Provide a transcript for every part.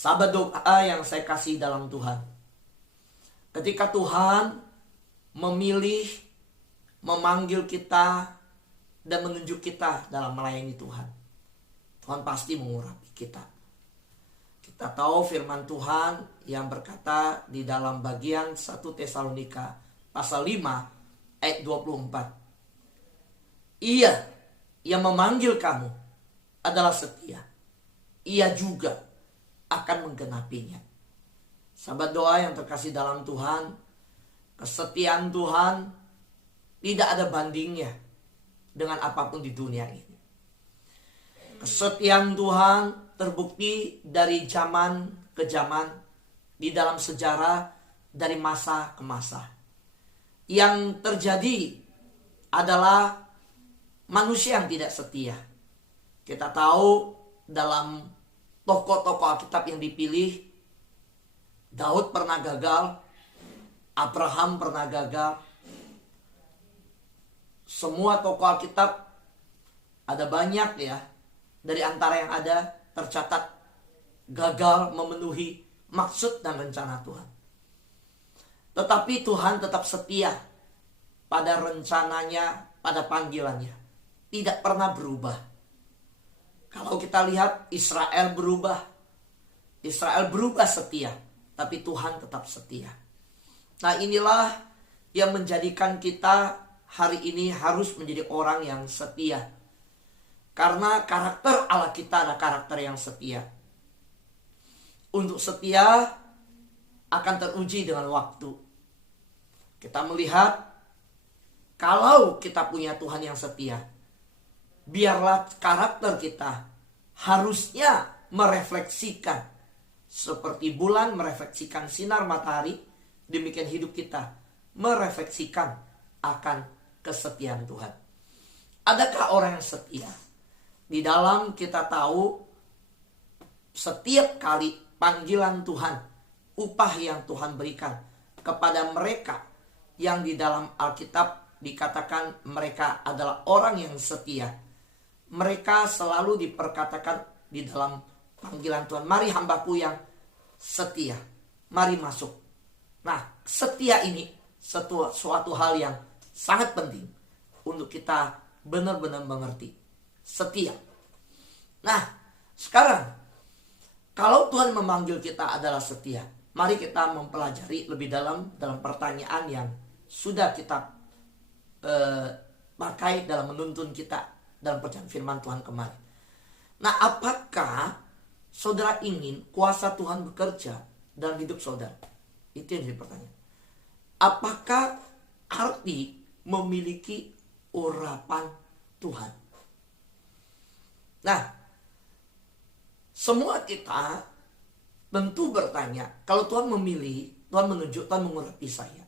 Sahabat doa yang saya kasih dalam Tuhan, ketika Tuhan memilih, memanggil kita, dan menunjuk kita dalam melayani Tuhan, Tuhan pasti mengurapi kita. Kita tahu firman Tuhan yang berkata di dalam bagian 1 Tesalonika pasal 5 ayat 24. Ia yang memanggil kamu adalah setia. Ia juga akan menggenapinya. Sahabat doa yang terkasih dalam Tuhan, kesetiaan Tuhan tidak ada bandingnya dengan apapun di dunia ini. Kesetiaan Tuhan terbukti dari zaman ke zaman, di dalam sejarah, dari masa ke masa. Yang terjadi adalah manusia yang tidak setia. Kita tahu dalam tokoh-tokoh Alkitab yang dipilih, Daud pernah gagal, Abraham pernah gagal. Semua tokoh Alkitab ada banyak ya, dari antara yang ada tercatat gagal memenuhi maksud dan rencana Tuhan. Tetapi Tuhan tetap setia pada rencananya, pada panggilannya. Tidak pernah berubah. Kalau kita lihat Israel berubah. Israel berubah setia, tapi Tuhan tetap setia. Nah, inilah yang menjadikan kita hari ini harus menjadi orang yang setia. Karena karakter Allah kita adalah karakter yang setia. Untuk setia akan teruji dengan waktu. Kita melihat, kalau kita punya Tuhan yang setia, biarlah karakter kita harusnya merefleksikan, seperti bulan merefleksikan sinar matahari, demikian hidup kita merefleksikan akan kesetiaan Tuhan. Adakah orang yang setia? Di dalam kita tahu, setiap kali panggilan Tuhan, upah yang Tuhan berikan kepada mereka yang di dalam Alkitab dikatakan mereka adalah orang yang setia, mereka selalu diperkatakan di dalam panggilan Tuhan, mari hambaku yang setia, mari masuk. Nah, setia ini suatu hal yang sangat penting untuk kita benar-benar mengerti. Setia. Nah, sekarang kalau Tuhan memanggil kita adalah setia, mari kita mempelajari lebih dalam pertanyaan yang sudah kita pakai dalam menuntun kita dalam perjalanan firman Tuhan kemarin. Nah, apakah saudara ingin kuasa Tuhan bekerja dalam hidup saudara? Itu yang jadi pertanyaan. Apakah arti memiliki urapan Tuhan? Nah, semua kita tentu bertanya, kalau Tuhan memilih, Tuhan menunjuk, Tuhan mengurapi saya.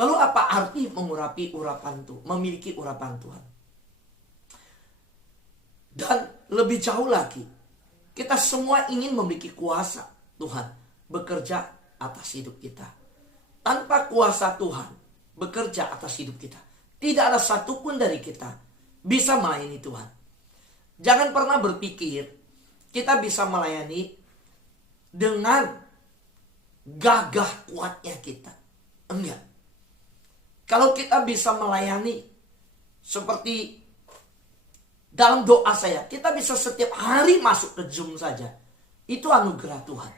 Lalu apa arti mengurapi urapan Tuhan, memiliki urapan Tuhan? Dan lebih jauh lagi, kita semua ingin memiliki kuasa Tuhan bekerja atas hidup kita. Tanpa kuasa Tuhan bekerja atas hidup kita, tidak ada satupun dari kita bisa melayani Tuhan. Jangan pernah berpikir kita bisa melayani dengan gagah kuatnya kita. Enggak. Kalau kita bisa melayani seperti dalam doa saya, kita bisa setiap hari masuk ke Zoom saja. Itu anugerah Tuhan.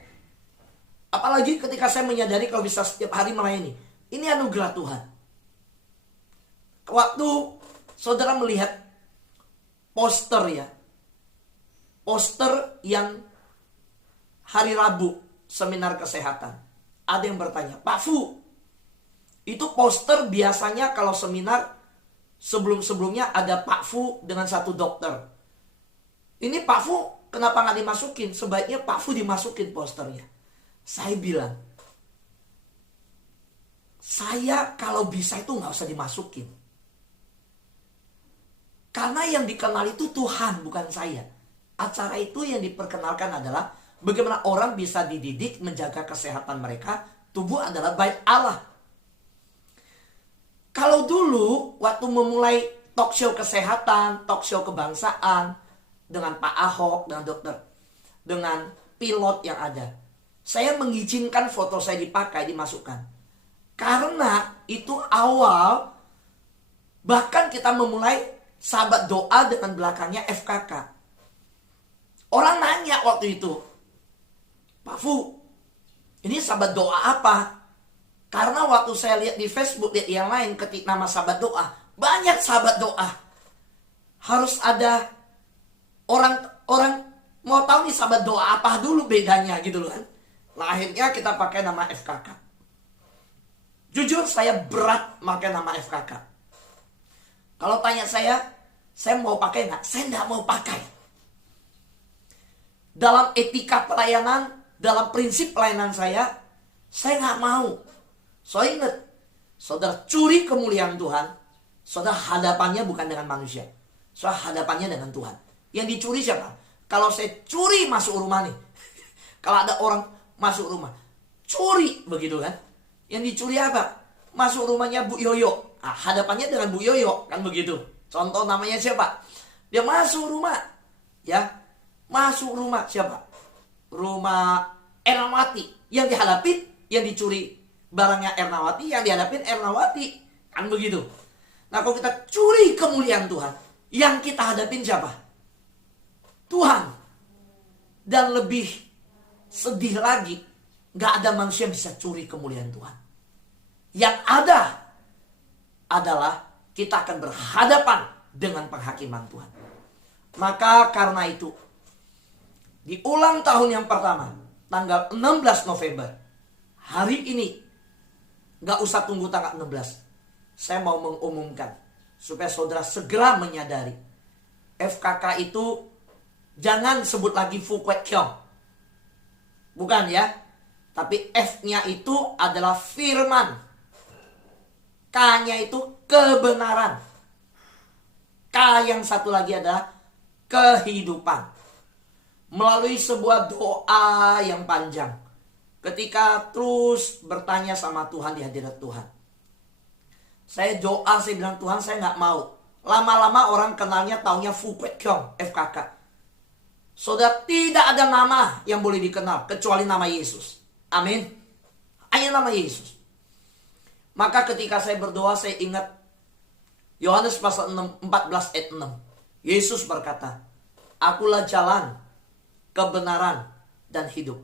Apalagi ketika saya menyadari kalau bisa setiap hari melayani. Ini anugerah Tuhan. Waktu saudara melihat poster ya, poster yang hari Rabu seminar kesehatan, ada yang bertanya, Pak Fu, itu poster biasanya kalau seminar sebelum-sebelumnya ada Pak Fu dengan satu dokter. Ini Pak Fu kenapa nggak dimasukin? Sebaiknya Pak Fu dimasukin posternya. Saya bilang, saya kalau bisa itu nggak usah dimasukin. Karena yang dikenal itu Tuhan, bukan saya. Acara itu yang diperkenalkan adalah bagaimana orang bisa dididik menjaga kesehatan mereka. Tubuh adalah bait Allah. Kalau dulu waktu memulai talk show kesehatan, talk show kebangsaan dengan Pak Ahok, dengan dokter, dengan pilot yang ada. Saya mengizinkan foto saya dipakai, dimasukkan. Karena itu awal, bahkan kita memulai sahabat doa dengan belakangnya FKK. Orang nanya waktu itu, Pak Fu, ini sahabat doa apa? Karena waktu saya lihat di Facebook, lihat yang lain, ketik nama sahabat doa, banyak sahabat doa. Harus ada orang mau tahu nih sahabat doa apa dulu bedanya gitu loh kan. Nah, akhirnya kita pakai nama FKK. Jujur saya berat pakai nama FKK. Kalau tanya saya mau pakai nggak? Saya nggak mau pakai. Dalam etika pelayanan, dalam prinsip pelayanan saya nggak mau. Soalnya ingat, saudara curi kemuliaan Tuhan, saudara hadapannya bukan dengan manusia, saudara hadapannya dengan Tuhan. Yang dicuri siapa? Kalau saya curi masuk rumah nih, kalau ada orang masuk rumah, curi begitu kan? Yang dicuri apa? Masuk rumahnya Bu Yoyo, nah, hadapannya dengan Bu Yoyo kan begitu. Contoh namanya siapa? Dia masuk rumah, ya, masuk rumah siapa? Rumah Ernawati. Yang dihadapin, yang dicuri barangnya Ernawati, yang dihadapin Ernawati, kan begitu. Nah, kalau kita curi kemuliaan Tuhan, yang kita hadapin siapa? Tuhan. Dan lebih sedih lagi, gak ada manusia yang bisa curi kemuliaan Tuhan. Yang ada adalah kita akan berhadapan dengan penghakiman Tuhan. Maka karena itu, di ulang tahun yang pertama, tanggal 16 November, hari ini, gak usah tunggu tanggal 16, saya mau mengumumkan, supaya saudara segera menyadari, FKK itu jangan sebut lagi Fu Kwek Kiong. Bukan ya. Tapi F-nya itu adalah firman. K-nya itu kebenaran. K yang satu lagi adalah kehidupan. Melalui sebuah doa yang panjang. Ketika terus bertanya sama Tuhan di hadirat Tuhan. Saya doa, saya bilang Tuhan saya gak mau. Lama-lama orang kenalnya taunya Fu Kwek Kiong, FKK. Saudara, tidak ada nama yang boleh dikenal kecuali nama Yesus. Amin. Hanya nama Yesus. Maka ketika saya berdoa, saya ingat Yohanes pasal 14 ayat 6. Yesus berkata, Akulah jalan, kebenaran, dan hidup.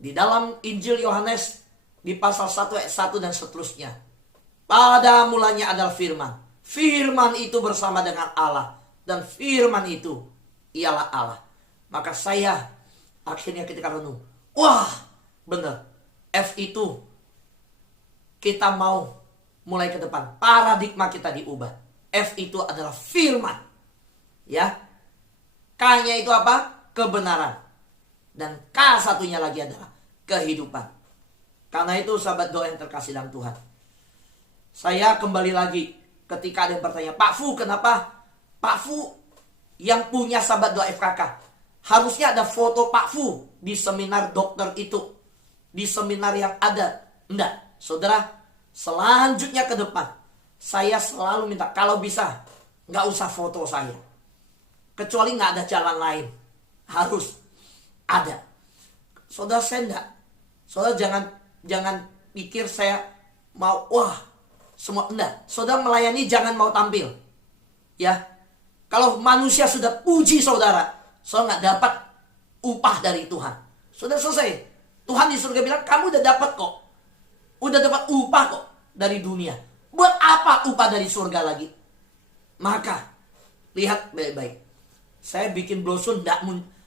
Di dalam Injil Yohanes, di pasal 1 ayat 1 dan seterusnya. Pada mulanya adalah firman. Firman itu bersama dengan Allah. Dan firman itu ialah Allah. Maka saya akhirnya ketika renung, wah benar, F itu kita mau mulai ke depan, paradigma kita diubah. F itu adalah firman, ya. K-nya itu apa? Kebenaran. Dan K satunya lagi adalah kehidupan. Karena itu sahabat doa yang terkasih dalam Tuhan, saya kembali lagi ketika ada yang bertanya, Pak Fu kenapa Pak Fu yang punya sahabat doa FKK, harusnya ada foto Pak Fu di seminar dokter itu, di seminar yang ada. Enggak, saudara, selanjutnya ke depan, saya selalu minta, kalau bisa, nggak usah foto saya. Kecuali nggak ada jalan lain, harus ada. Saudara, saya enggak. Saudara jangan pikir saya mau, wah, semua enggak. Saudara melayani jangan mau tampil. Ya. Kalau manusia sudah puji saudara, saudara nggak dapat upah dari Tuhan. Sudah selesai. Tuhan di surga bilang, kamu udah dapat kok. Udah dapat upah kok dari dunia. Buat apa upah dari surga lagi? Maka, lihat baik-baik. Saya bikin brosur,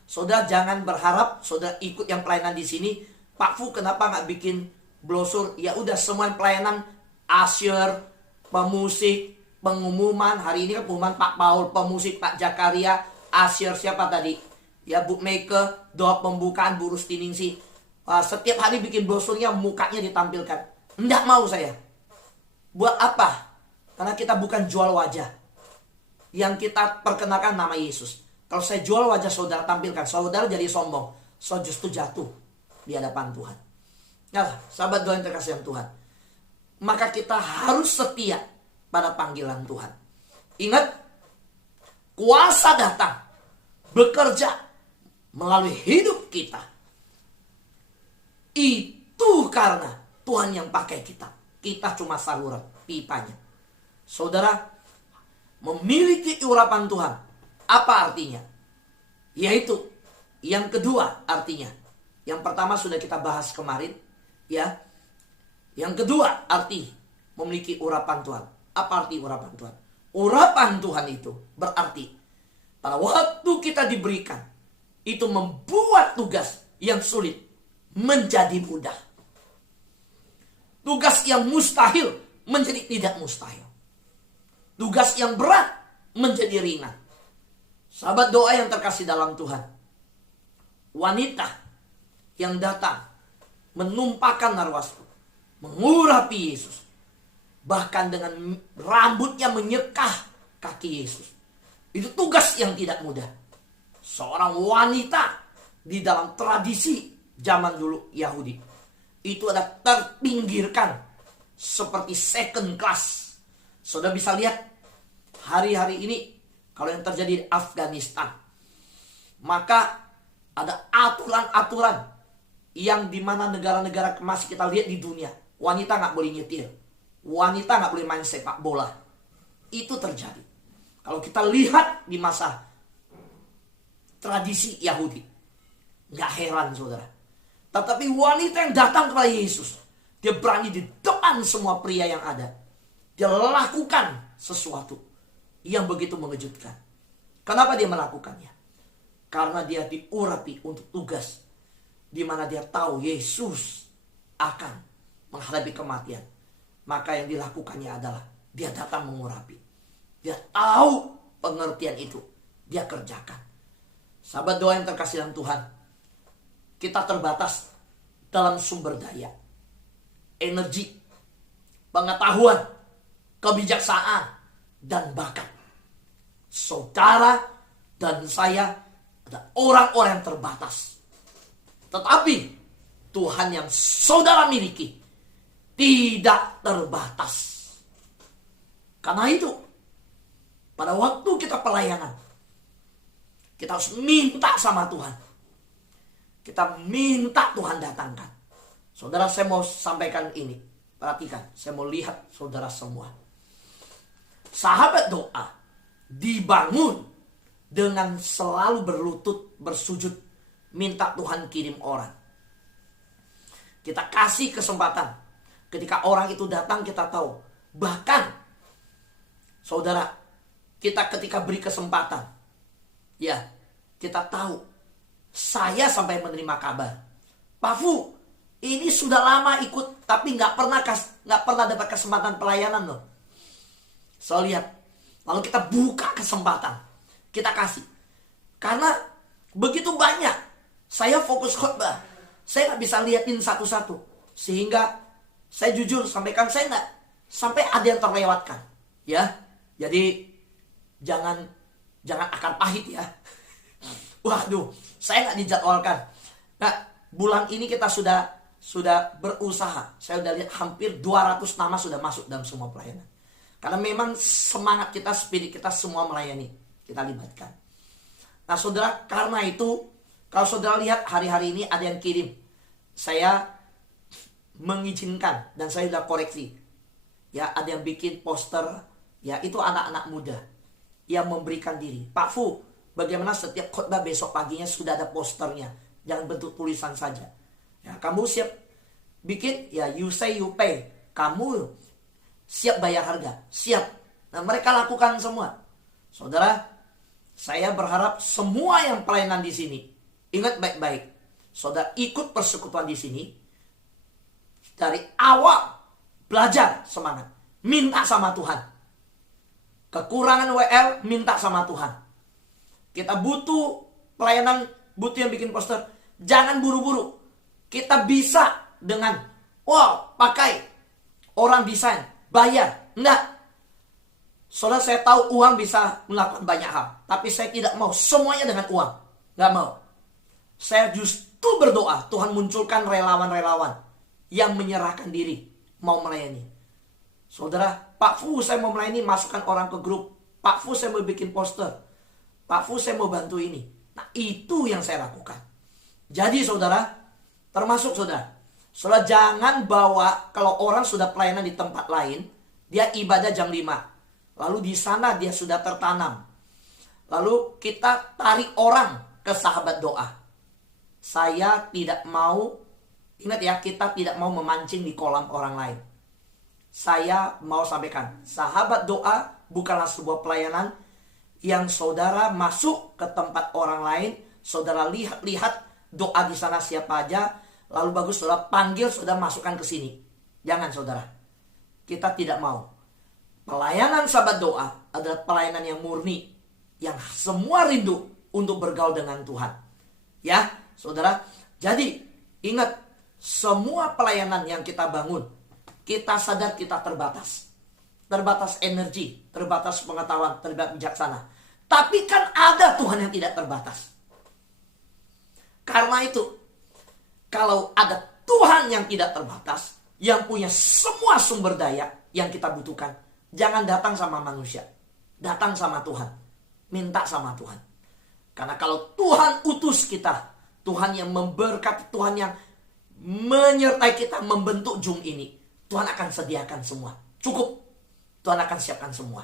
saudara jangan berharap saudara ikut yang pelayanan di sini. Pak Fu kenapa nggak bikin brosur? Ya udah semua yang pelayanan, usher, pemusik, pengumuman, hari ini kan pengumuman Pak Paul, pemusik Pak Jakaria, usher siapa tadi? Ya bookmaker, doa pembukaan Bu Rustiningsi. Setiap hari bikin brosurnya mukanya ditampilkan. Enggak mau saya. Buat apa? Karena kita bukan jual wajah. Yang kita perkenalkan nama Yesus. Kalau saya jual wajah saudara tampilkan, saudara jadi sombong. Saudara justru jatuh di hadapan Tuhan. Nah, sahabat doa yang terkasih Tuhan. Maka kita harus setia pada panggilan Tuhan. Ingat, kuasa datang, bekerja melalui hidup hidup kita. Itu karena Tuhan yang pakai kita. Kita cuma saluran pipanya. Saudara, memiliki urapan Tuhan, apa artinya? Yaitu, yang kedua artinya. Yang pertama sudah kita bahas kemarin, ya. Yang kedua arti memiliki urapan Tuhan. Apa arti urapan Tuhan? Urapan Tuhan itu berarti pada waktu kita diberikan, itu membuat tugas yang sulit menjadi mudah. Tugas yang mustahil menjadi tidak mustahil. Tugas yang berat menjadi ringan. Sahabat doa yang terkasih dalam Tuhan, wanita yang datang menumpahkan narwastu, mengurapi Yesus, bahkan dengan rambutnya menyekah kaki Yesus. Itu tugas yang tidak mudah. Seorang wanita di dalam tradisi zaman dulu Yahudi, itu ada terpinggirkan seperti second class. Saudara bisa lihat hari-hari ini kalau yang terjadi di Afghanistan, maka ada aturan-aturan yang dimana negara-negara masih kita lihat di dunia, wanita nggak boleh nyetir, wanita nggak boleh main sepak bola. Itu terjadi. Kalau kita lihat di masa tradisi Yahudi, nggak heran saudara. Tetapi wanita yang datang kepada Yesus, dia berani di depan semua pria yang ada. Dia lakukan sesuatu yang begitu mengejutkan. Kenapa dia melakukannya? Karena dia diurapi untuk tugas di mana dia tahu Yesus akan menghadapi kematian. Maka yang dilakukannya adalah dia datang mengurapi. Dia tahu pengertian itu, dia kerjakan. Sahabat doa yang terkasih dalam Tuhan, kita terbatas dalam sumber daya, energi, pengetahuan, kebijaksanaan, dan bakat. Saudara dan saya adalah orang-orang yang terbatas. Tetapi Tuhan yang saudara miliki tidak terbatas. Karena itu, pada waktu kita pelayanan, kita harus minta sama Tuhan. Kita minta Tuhan datangkan. Saudara, saya mau sampaikan ini. Perhatikan, saya mau lihat saudara semua. Sahabat doa dibangun dengan selalu berlutut, bersujud, minta Tuhan kirim orang. Kita kasih kesempatan. Ketika orang itu datang, kita tahu. Bahkan, saudara, kita ketika beri kesempatan, ya, kita tahu. Saya sampai menerima kabar, Pak Fu, ini sudah lama ikut, tapi nggak pernah dapat kesempatan pelayanan loh. So lihat, lalu kita buka kesempatan, kita kasih. Karena begitu banyak, saya fokus khotbah, saya nggak bisa liatin satu-satu, sehingga saya jujur sampaikan, saya nggak sampai ada yang terlewatkan, ya. Jadi jangan akar pahit ya. Waduh, saya nggak dijadwalkan. Nah, bulan ini kita sudah berusaha. Saya udah lihat hampir 200 nama sudah masuk dalam semua pelayanan. Karena memang semangat kita, spirit kita semua melayani. Kita libatkan. Nah saudara, karena itu, kalau saudara lihat hari-hari ini ada yang kirim. Saya mengizinkan dan saya sudah koreksi. Ya, ada yang bikin poster. Ya, itu anak-anak muda yang memberikan diri. Pak Fu, bagaimana setiap khotbah besok paginya sudah ada posternya. Jangan bentuk tulisan saja. Ya, kamu siap bikin? Ya, you say you pay. Kamu siap bayar harga? Siap. Nah, mereka lakukan semua. Saudara, saya berharap semua yang pelayanan di sini, ingat baik-baik. Saudara ikut persekutuan di sini. Dari awal, belajar semangat. Minta sama Tuhan. Kekurangan WL, minta sama Tuhan. Kita butuh pelayanan, butuh yang bikin poster. Jangan buru-buru. Kita bisa dengan, pakai orang desain, bayar. Enggak. Saudara, saya tahu uang bisa melakukan banyak hal. Tapi saya tidak mau semuanya dengan uang. Enggak mau. Saya justru berdoa, Tuhan munculkan relawan-relawan yang menyerahkan diri, mau melayani. Saudara, Pak Fu saya mau melayani, masukkan orang ke grup. Pak Fu saya mau bikin poster. Pak Fu saya mau bantu ini. Nah, itu yang saya lakukan. Jadi saudara, termasuk saudara jangan bawa kalau orang sudah pelayanan di tempat lain, dia ibadah jam 5. Lalu di sana dia sudah tertanam. Lalu kita tarik orang ke sahabat doa. Saya tidak mau, ingat ya, kita tidak mau memancing di kolam orang lain. Saya mau sampaikan, sahabat doa bukanlah sebuah pelayanan yang saudara masuk ke tempat orang lain, saudara lihat doa di sana siapa aja, lalu bagus saudara panggil, saudara masukkan ke sini. Jangan saudara. Kita tidak mau. Pelayanan sahabat doa adalah pelayanan yang murni, yang semua rindu untuk bergaul dengan Tuhan. Ya, saudara. Jadi, ingat, semua pelayanan yang kita bangun, kita sadar kita terbatas. Terbatas energi, terbatas pengetahuan, terbatas bijaksana. Tapi kan ada Tuhan yang tidak terbatas. Karena itu, kalau ada Tuhan yang tidak terbatas, yang punya semua sumber daya yang kita butuhkan, jangan datang sama manusia. Datang sama Tuhan. Minta sama Tuhan. Karena kalau Tuhan utus kita, Tuhan yang memberkati, Tuhan yang menyertai kita membentuk Zoom ini, Tuhan akan sediakan semua. Cukup. Tuhan akan siapkan semua.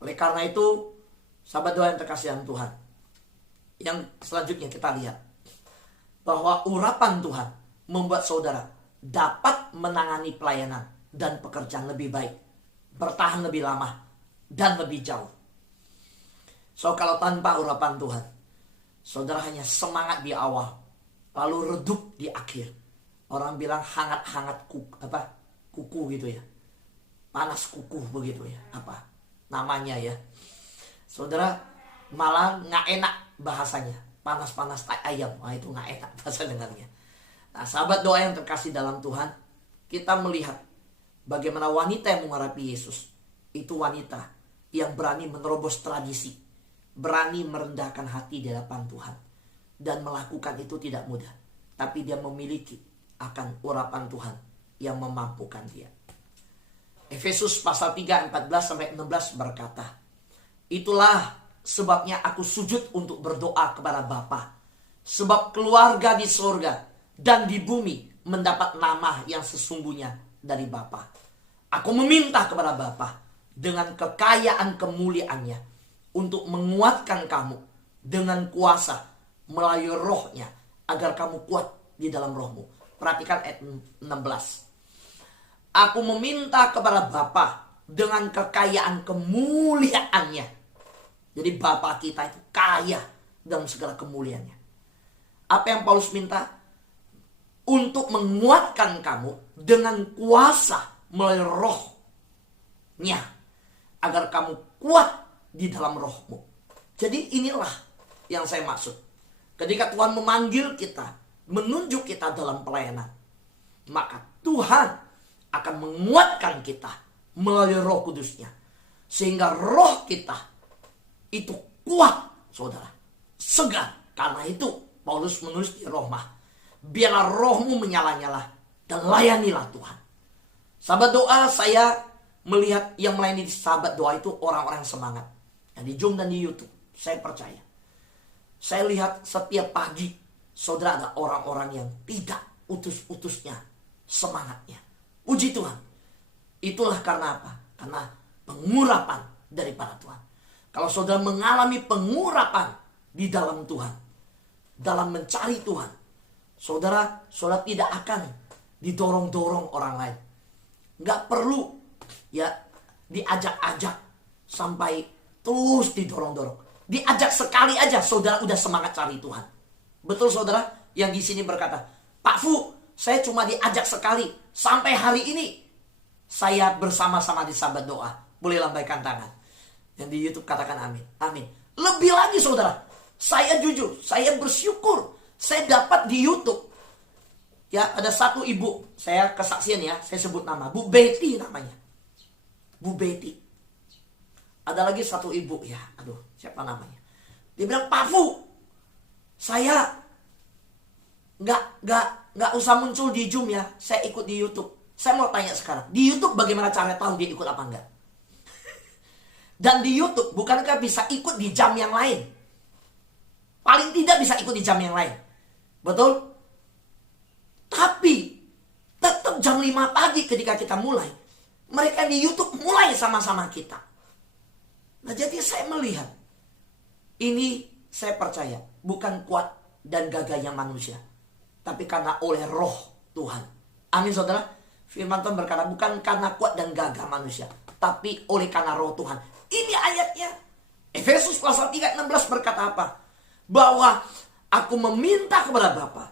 Oleh karena itu, sahabat doa yang terkasih dalam Tuhan, yang selanjutnya kita lihat bahwa urapan Tuhan membuat saudara dapat menangani pelayanan dan pekerjaan lebih baik, bertahan lebih lama, dan lebih jauh. So, kalau tanpa urapan Tuhan, saudara hanya semangat di awal, lalu redup di akhir. Orang bilang hangat-hangat kuku gitu ya. Panas kuku begitu ya. Apa namanya ya. Saudara, malah nggak enak bahasanya. Panas-panas tai ayam. Wah, itu nggak enak bahasa dengarnya. Nah, sahabat doa yang terkasih dalam Tuhan, kita melihat bagaimana wanita yang mengharapi Yesus. Itu wanita yang berani menerobos tradisi. Berani merendahkan hati di hadapan Tuhan. Dan melakukan itu tidak mudah. Tapi dia memiliki akan urapan Tuhan yang memampukan dia. Efesus pasal 3, 14-16 berkata, itulah sebabnya aku sujud untuk berdoa kepada Bapa. Sebab keluarga di surga dan di bumi mendapat nama yang sesungguhnya dari Bapa. Aku meminta kepada Bapa dengan kekayaan kemuliaannya untuk menguatkan kamu dengan kuasa melalui rohnya agar kamu kuat di dalam rohmu. Perhatikan ayat 16. Aku meminta kepada Bapa dengan kekayaan kemuliaannya. Jadi Bapa kita itu kaya dalam segala kemuliaannya. Apa yang Paulus minta? Untuk menguatkan kamu dengan kuasa melalui rohnya. Agar kamu kuat di dalam rohmu. Jadi inilah yang saya maksud. Ketika Tuhan memanggil kita, menunjuk kita dalam pelayanan, maka Tuhan akan menguatkan kita melalui Roh Kudusnya. Sehingga roh kita itu kuat, saudara. Segar. Karena itu Paulus menulis di Roma, biarlah rohmu menyala-nyala dan layanilah Tuhan. Sahabat doa, saya melihat yang melayani di sahabat doa itu orang-orang semangat. Yang di Zoom dan di YouTube, saya percaya. Saya lihat setiap pagi, saudara, ada orang-orang yang tidak utus-utusnya semangatnya. Puji Tuhan. Itulah karena apa? Karena pengurapan daripada Tuhan. Kalau saudara mengalami pengurapan di dalam Tuhan, dalam mencari Tuhan, saudara tidak akan didorong-dorong orang lain. Nggak perlu ya diajak-ajak sampai terus didorong-dorong. Diajak sekali aja saudara udah semangat cari Tuhan. Betul saudara? Yang di sini berkata, Pak Fu, saya cuma diajak sekali. Sampai hari ini saya bersama-sama di sahabat doa. Boleh lambaikan tangan. Yang di YouTube katakan amin. Amin. Lebih lagi saudara, saya jujur, saya bersyukur saya dapat di YouTube. Ya, ada satu ibu, saya kesaksian ya, saya sebut nama, Bu Betty namanya. Bu Betty. Ada lagi satu ibu ya, aduh, siapa namanya? Dia bilang, Pak Fu, saya nggak usah muncul di Zoom ya, saya ikut di YouTube. Saya mau tanya sekarang, di YouTube bagaimana cara tahu dia ikut apa enggak? Dan di YouTube bukankah bisa ikut di jam yang lain? Paling tidak bisa ikut di jam yang lain. Betul? Tapi tetap jam 5 pagi ketika kita mulai, mereka di YouTube mulai sama-sama kita. Nah, jadi saya melihat, ini saya percaya bukan kuat dan gagahnya manusia, tapi karena oleh roh Tuhan. Amin saudara. Firman Tuhan berkata bukan karena kuat dan gagah manusia, tapi oleh karena roh Tuhan. Ini ayatnya. Efesus pasal 3:16 berkata apa? Bahwa aku meminta kepada Bapa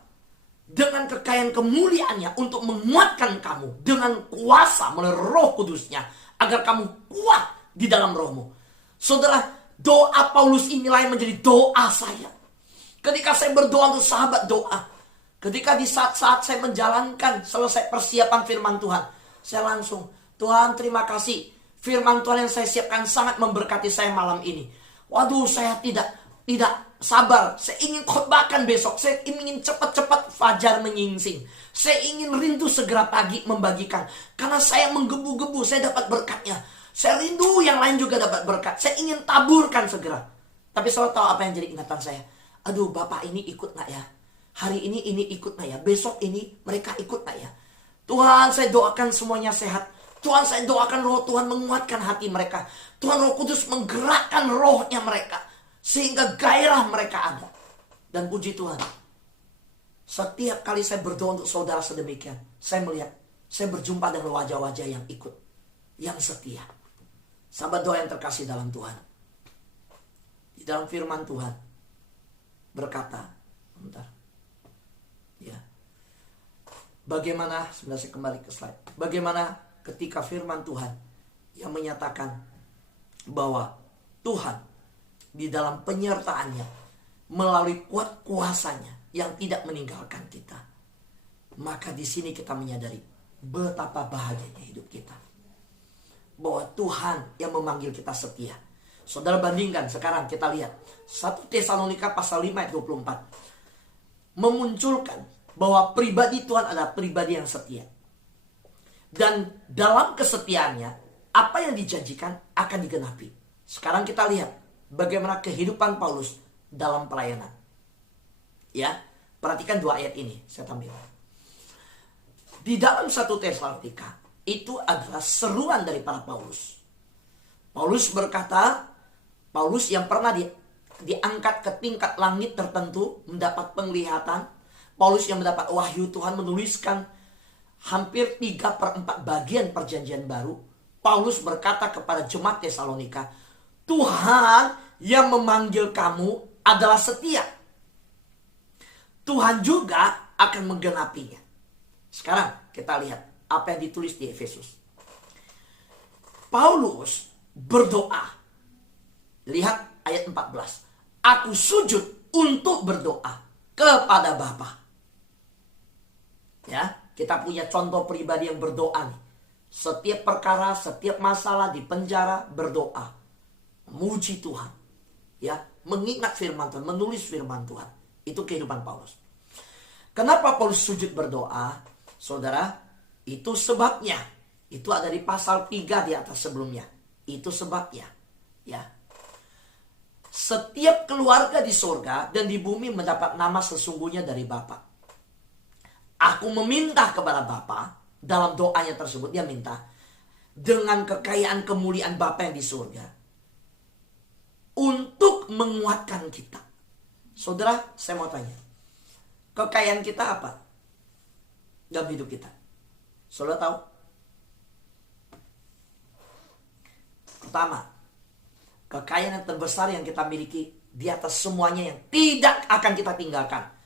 dengan kekayaan kemuliaannya untuk menguatkan kamu dengan kuasa melalui Roh Kudusnya, agar kamu kuat di dalam rohmu. Saudara, doa Paulus inilah yang menjadi doa saya. Ketika saya berdoa untuk sahabat doa, ketika di saat-saat saya menjalankan selesai persiapan firman Tuhan, saya langsung, Tuhan terima kasih, firman Tuhan yang saya siapkan sangat memberkati saya malam ini. Waduh, saya tidak sabar. Saya ingin khotbahkan besok. Saya ingin cepat-cepat fajar menyingsing. Saya ingin rindu segera pagi membagikan. Karena saya menggebu-gebu, saya dapat berkatnya. Saya rindu yang lain juga dapat berkat. Saya ingin taburkan segera. Tapi selalu tahu apa yang jadi ingatan saya. Aduh, Bapak ini ikut gak ya? Hari ini ikut gak ya? Besok ini mereka ikut gak ya? Tuhan, saya doakan semuanya sehat. Tuhan, saya doakan roh Tuhan menguatkan hati mereka. Tuhan, Roh Kudus menggerakkan rohnya mereka, sehingga gairah mereka ada. Dan puji Tuhan, setiap kali saya berdoa untuk saudara sedemikian, saya melihat, saya berjumpa dengan wajah-wajah yang ikut, yang setia. Sahabat doa yang terkasih dalam Tuhan, di dalam firman Tuhan berkata, bagaimana, sebenarnya saya kembali ke slide. Bagaimana ketika firman Tuhan yang menyatakan bahwa Tuhan di dalam penyertaannya melalui kuat kuasanya yang tidak meninggalkan kita. Maka di sini kita menyadari betapa bahagianya hidup kita. Bahwa Tuhan yang memanggil kita setia. Saudara, bandingkan sekarang kita lihat 1 Tesalonika pasal 5 ayat 24. Memunculkan bahwa pribadi Tuhan adalah pribadi yang setia. Dan dalam kesetiaannya, apa yang dijanjikan akan digenapi. Sekarang kita lihat bagaimana kehidupan Paulus dalam pelayanan. Ya, perhatikan 2 ayat ini, saya tampilkan. Di dalam 1 Tesalonika, itu adalah seruan daripada Paulus. Paulus berkata, Paulus yang pernah diangkat ke tingkat langit tertentu, mendapat penglihatan. Paulus yang mendapat wahyu Tuhan menuliskan hampir 3/4 bagian perjanjian baru. Paulus berkata kepada jemaat Tesalonika, Tuhan yang memanggil kamu adalah setia. Tuhan juga akan menggenapinya. Sekarang kita lihat apa yang ditulis di Efesus. Paulus berdoa. Lihat ayat 14. Aku sujud untuk berdoa kepada Bapa. Ya, kita punya contoh pribadi yang berdoa nih. Setiap perkara, setiap masalah di penjara berdoa. Memuji Tuhan. Ya, mengingat firman Tuhan, menulis firman Tuhan. Itu kehidupan Paulus. Kenapa Paulus sujud berdoa? Saudara, itu sebabnya. Itu ada di pasal 3 di atas sebelumnya. Itu sebabnya. Ya. Setiap keluarga di surga dan di bumi mendapat nama sesungguhnya dari Bapa. Aku meminta kepada Bapa, dalam doanya tersebut dia minta, dengan kekayaan kemuliaan Bapa yang di surga, untuk menguatkan kita. Saudara, saya mau tanya, kekayaan kita apa dalam hidup kita? Saudara tahu? Pertama, kekayaan yang terbesar yang kita miliki di atas semuanya yang tidak akan kita tinggalkan.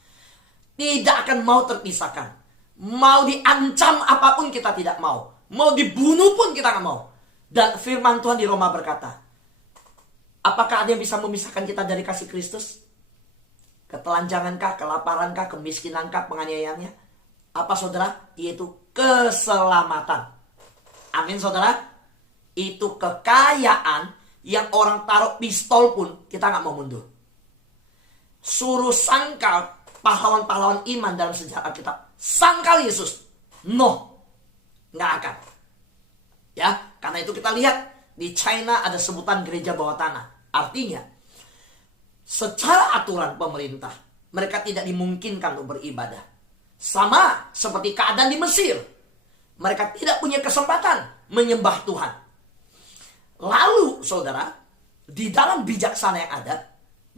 Tidak akan mau terpisahkan. Mau diancam apapun kita tidak mau. Mau dibunuh pun kita gak mau. Dan firman Tuhan di Roma berkata, apakah ada yang bisa memisahkan kita dari kasih Kristus? Ketelanjangankah, kelaparankah, kemiskinankah, penganiayaannya? Apa saudara? Yaitu keselamatan. Amin saudara. Itu kekayaan yang orang taruh pistol pun kita gak mau mundur. Suruh sangkal pahlawan-pahlawan iman dalam sejarah Alkitab, sangkal Yesus, no, nggak akan. Ya, karena itu kita lihat di China ada sebutan gereja bawah tanah. Artinya, secara aturan pemerintah, mereka tidak dimungkinkan untuk beribadah. Sama seperti keadaan di Mesir. Mereka tidak punya kesempatan menyembah Tuhan. Lalu saudara, di dalam bijaksana yang ada,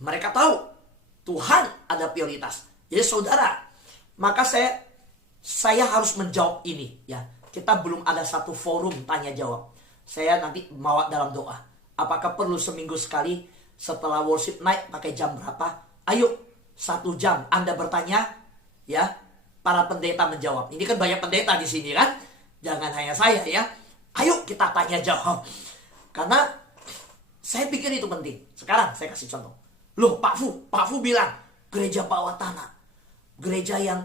mereka tahu Tuhan ada prioritas. Jadi saudara, maka saya harus menjawab ini ya. Kita belum ada satu forum tanya jawab. Saya nanti bawa dalam doa. Apakah perlu seminggu sekali setelah worship night pakai jam berapa? Ayo 1 jam Anda bertanya ya, para pendeta menjawab. Ini kan banyak pendeta di sini kan? Jangan hanya saya ya. Ayo kita tanya jawab. Karena saya pikir itu penting. Sekarang saya kasih contoh. Loh Pak Fu bilang gereja bawah tanah. Gereja yang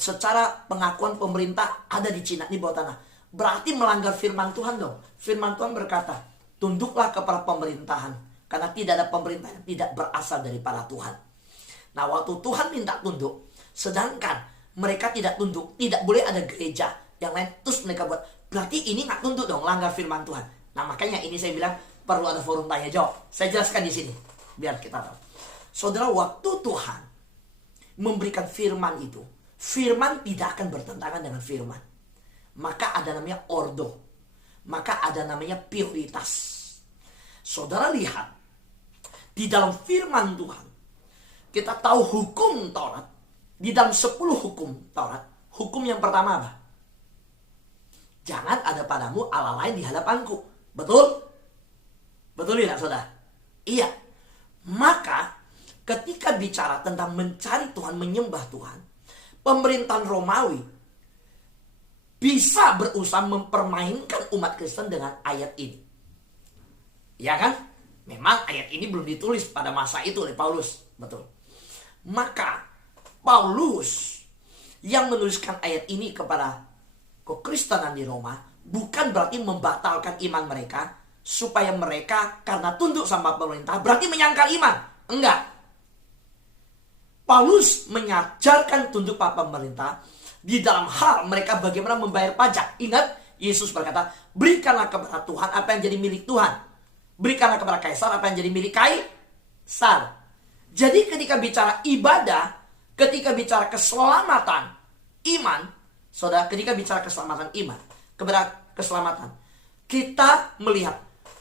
secara pengakuan pemerintah ada di Cina, di bawah tanah. Berarti melanggar firman Tuhan dong. Firman Tuhan berkata, tunduklah kepada pemerintahan. Karena tidak ada pemerintah yang tidak berasal daripada Tuhan. Nah waktu Tuhan minta tunduk, sedangkan mereka tidak tunduk, tidak boleh ada gereja yang lain, terus mereka buat, berarti ini nggak tunduk dong, langgar firman Tuhan. Nah makanya ini saya bilang perlu ada forum tanya jawab. Saya jelaskan di sini biar kita tahu. Saudara, waktu Tuhan memberikan firman itu, firman tidak akan bertentangan dengan firman. Maka ada namanya ordo, maka ada namanya prioritas. Saudara lihat di dalam firman Tuhan, kita tahu hukum Taurat. Di dalam 10 hukum Taurat, hukum yang pertama apa? Jangan ada padamu Allah lain di hadapanku. Betul? Betul tidak saudara? Iya. Maka ketika bicara tentang mencari Tuhan, menyembah Tuhan, pemerintahan Romawi bisa berusaha mempermainkan umat Kristen dengan ayat ini. Ya kan? Memang ayat ini belum ditulis pada masa itu oleh Paulus. Betul. Maka Paulus yang menuliskan ayat ini kepada kekristenan di Roma bukan berarti membatalkan iman mereka supaya mereka karena tunduk sama pemerintah berarti menyangkal iman. Enggak. Paulus mengajarkan tunduk pada pemerintah di dalam hal mereka bagaimana membayar pajak. Ingat, Yesus berkata, berikanlah kepada Tuhan apa yang jadi milik Tuhan. Berikanlah kepada Kaisar apa yang jadi milik Kaisar. Jadi ketika bicara ibadah, ketika bicara keselamatan iman, saudara, ketika bicara keselamatan iman, kepada keselamatan, kita melihat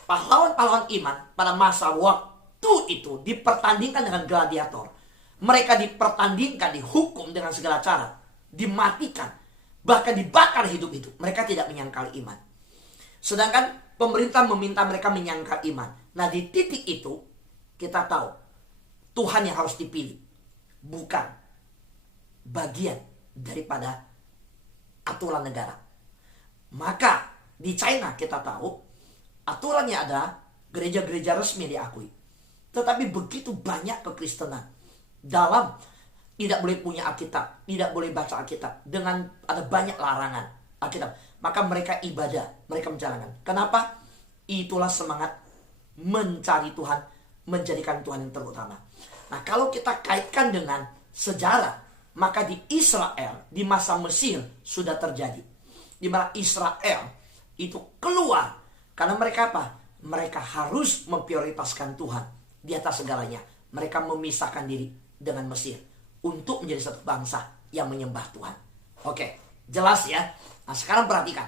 pahlawan-pahlawan iman pada masa waktu itu dipertandingkan dengan gladiator. Mereka dipertandingkan, dihukum dengan segala cara, dimatikan, bahkan dibakar hidup-hidup. Mereka tidak menyangkal iman. Sedangkan pemerintah meminta mereka menyangkal iman. Nah di titik itu kita tahu Tuhan yang harus dipilih, bukan bagian daripada aturan negara. Maka di China kita tahu aturannya ada gereja-gereja resmi diakui. Tetapi begitu banyak kekristenan dalam tidak boleh punya Alkitab, tidak boleh baca Alkitab, dengan ada banyak larangan Alkitab. Maka mereka ibadah, mereka menjalankan. Kenapa? Itulah semangat mencari Tuhan, menjadikan Tuhan yang terutama. Nah kalau kita kaitkan dengan sejarah, maka di Israel, di masa Mesir sudah terjadi. Di mana Israel itu keluar. Karena mereka apa? Mereka harus memprioritaskan Tuhan di atas segalanya. Mereka memisahkan diri dengan Mesir untuk menjadi satu bangsa yang menyembah Tuhan. Oke, jelas ya. Nah sekarang perhatikan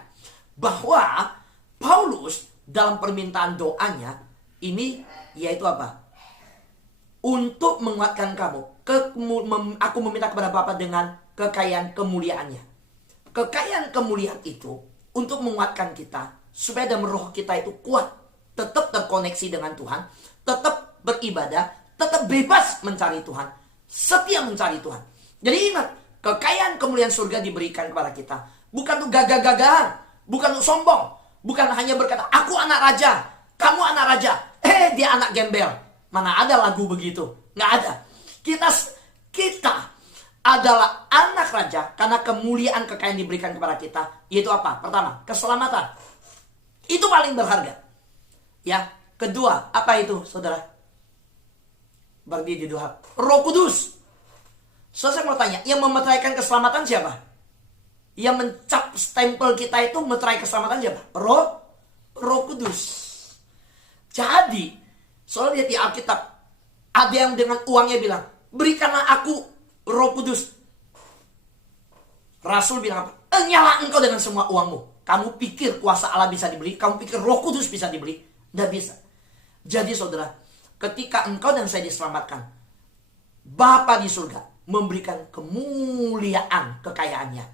bahwa Paulus dalam permintaan doanya ini yaitu apa? Untuk menguatkan kamu. Aku meminta kepada Bapa dengan kekayaan kemuliaannya. Kekayaan kemuliaan itu untuk menguatkan kita supaya dalam roh kita itu kuat, tetap terkoneksi dengan Tuhan, tetap beribadah, tetap bebas mencari Tuhan, setia mencari Tuhan. Jadi ingat, kekayaan kemuliaan surga diberikan kepada kita bukan untuk gagah-gagahan, bukan untuk sombong, bukan hanya berkata aku anak raja, kamu anak raja, dia anak gembel. Mana ada lagu begitu? Nggak ada. Kita adalah anak raja karena kemuliaan kekayaan diberikan kepada kita. Yaitu apa? Pertama, keselamatan. Itu paling berharga. Ya. Kedua, apa itu saudara? Berdiri di doa. Roh Kudus. So, saya mau tanya, yang memeteraikan keselamatan siapa? Yang mencap stempel kita itu meterai keselamatan siapa? Roh Kudus. Jadi, soalnya lihat di Alkitab, ada yang dengan uangnya bilang, berikanlah aku Roh Kudus. Rasul bilang apa? Nyala engkau dengan semua uangmu. Kamu pikir kuasa Allah bisa dibeli? Kamu pikir Roh Kudus bisa dibeli? Tidak bisa. Jadi saudara, ketika engkau dan saya diselamatkan, Bapa di surga memberikan kemuliaan kekayaannya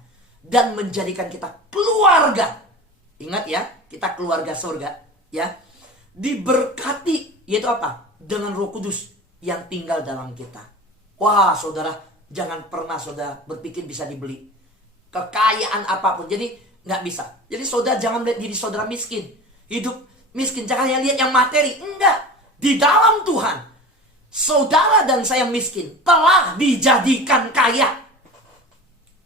dan menjadikan kita keluarga. Ingat ya, kita keluarga surga, ya. Diberkati, yaitu apa? Dengan Roh Kudus yang tinggal dalam kita. Wah, saudara, jangan pernah saudara berpikir bisa dibeli. Kekayaan apapun, jadi nggak bisa. Jadi saudara jangan melihat diri saudara miskin, hidup miskin. Jangan hanya lihat yang materi. Enggak, di dalam Tuhan, saudara dan saya miskin telah dijadikan kaya.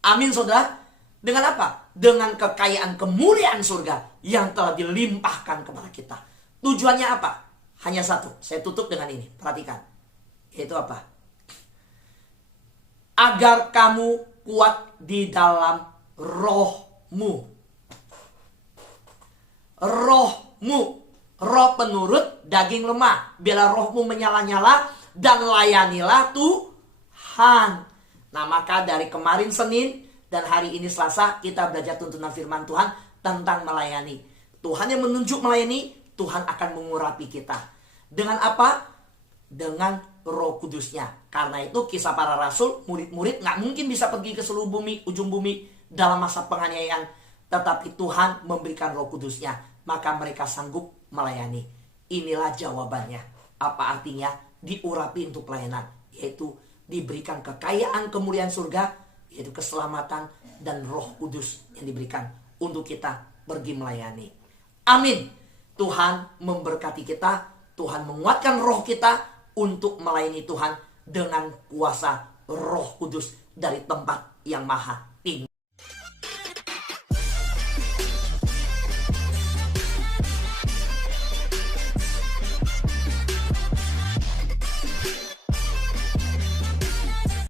Amin saudara. Dengan apa? Dengan kekayaan kemuliaan surga yang telah dilimpahkan kepada kita. Tujuannya apa? Hanya satu. Saya tutup dengan ini. Perhatikan. Yaitu apa? Agar kamu kuat di dalam rohmu. Rohmu. Roh penurut, daging lemah. Biarlah rohmu menyala-nyala dan layanilah Tuhan. Nah, maka dari kemarin Senin dan hari ini Selasa, kita belajar tuntunan firman Tuhan tentang melayani. Tuhan yang menunjuk melayani, Tuhan akan mengurapi kita. Dengan apa? Dengan Roh Kudusnya. Karena itu kisah para rasul, murid-murid gak mungkin bisa pergi ke seluruh bumi, ujung bumi dalam masa penganiayaan. Tetapi Tuhan memberikan Roh Kudusnya. Maka mereka sanggup melayani. Inilah jawabannya. Apa artinya? Diurapi untuk pelayanan. Yaitu diberikan kekayaan kemuliaan surga, yaitu keselamatan dan Roh Kudus yang diberikan untuk kita pergi melayani. Amin. Tuhan memberkati kita. Tuhan menguatkan roh kita untuk melayani Tuhan dengan kuasa Roh Kudus dari tempat yang maha tinggi.